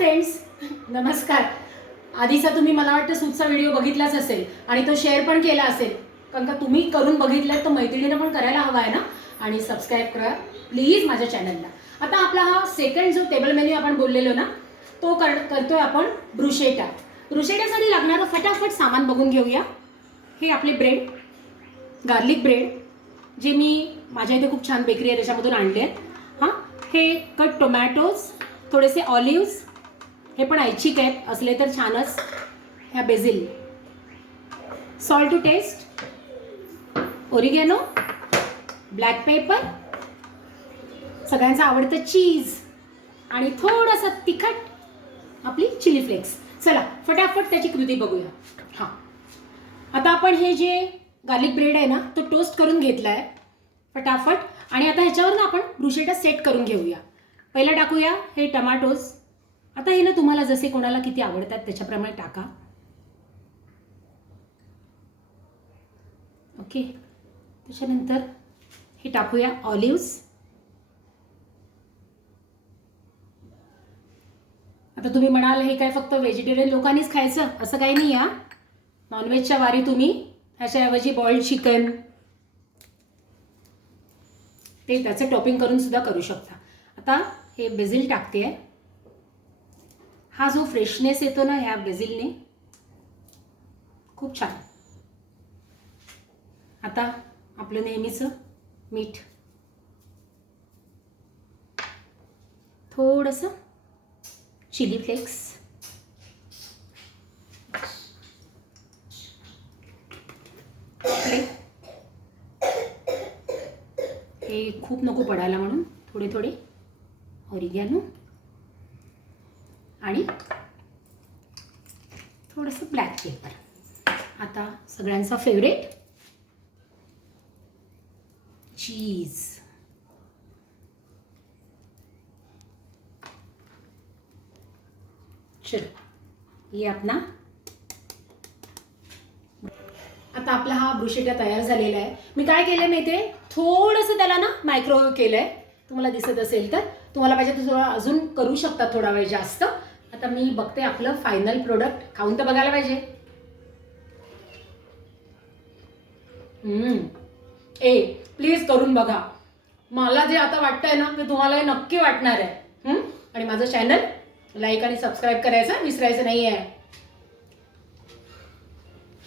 Friends, नमस्कार. आधीचा तुम्ही मला वाटतं सूटचा व्हिडिओ बघितलाच असेल आणि तो शेअर पण केला असेल, कारण का तुम्ही करून बघितलात तर मैत्रिणीनं पण करायला हवा आहे ना. आणि सबस्क्राईब करा प्लीज माझ्या चॅनलला. आता आपला हा सेकंड जो टेबल मेन्यू आपण बोललेलो ना, तो करतोय आपण ब्रुशेटा. ब्रुशेटासाठी लागणारं फटाफट सामान बघून घेऊया. हे आपले ब्रेड, गार्लिक ब्रेड, जे मी माझ्या इथे खूप छान बेकरी आहे त्याच्यामधून आणले आहेत. हां, हे कट टोमॅटोज, थोडेसे ऑलिव्स, हे पण ऐच्छिक आहेत, असले तर छानच. ह्या basil, salt to taste, oregano, black pepper, सगळ्यांचं आवडतं चीज आणि थोडंसं तिखट आपली चिली फ्लेक्स. चला फटाफट त्याची कृती बघूया. हां, आता आपण हे जे गार्लिक ब्रेड आहे ना तो टोस्ट करून घेतला आहे फटाफट. आणि आता ह्याच्यावर ना आपण ब्रुशेटा सेट करून घेऊया. पहिला टाकूया हे टमाटोज. आता हे ना तुम्हाला जसे कोणाला किती आवडतात त्याच्याप्रमाणे टाका. ओके, त्याच्यानंतर हे टाकूया ऑलिव्स. आता तुम्ही म्हणाल हे काय फक्त व्हेजिटेरियन लोकांनीच खायचं, असं काही नाही. या नॉनव्हेजच्या वारी तुम्ही ह्याच्याऐवजी बॉइल्ड चिकन ते त्याचं टॉपिंग करून सुद्धा करू शकता. आता हे बेझिल टाकते आहे. हा जो फ्रेशनेस येतो ना ह्या बेझिलने, खूप छान. आता आपलं नेहमीचं मीठ, थोडंसं चिली फ्लेक्स, हे खूप नको पडायला म्हणून थोडे थोडे ऑरिगॅनो आणि थोडंसं ब्लॅक पेपर. आता सगळ्यांचा फेवरेट चीज. चलो ये अपना. आता आपला हा ब्रुशेटा तयार झालेला आहे. मी काय केलं माहिती आहे, थोडंसं त्याला ना मायक्रोवेव्ह केलं आहे. तुम्हाला दिसत असेल तर, तुम्हाला पाहिजे तर थोडं अजून करू शकता थोडा वेळ जास्त. आता मी बघते आपलं फायनल प्रोडक्ट, खाऊन तर बघायला पाहिजे. ए प्लीज करून बघा. मला जे आता वाटतंय ना ते तुम्हाला हे नक्की वाटणार आहे. आणि माझं चॅनल लाईक आणि सबस्क्राईब करायचं विसरायचं नाही आहे.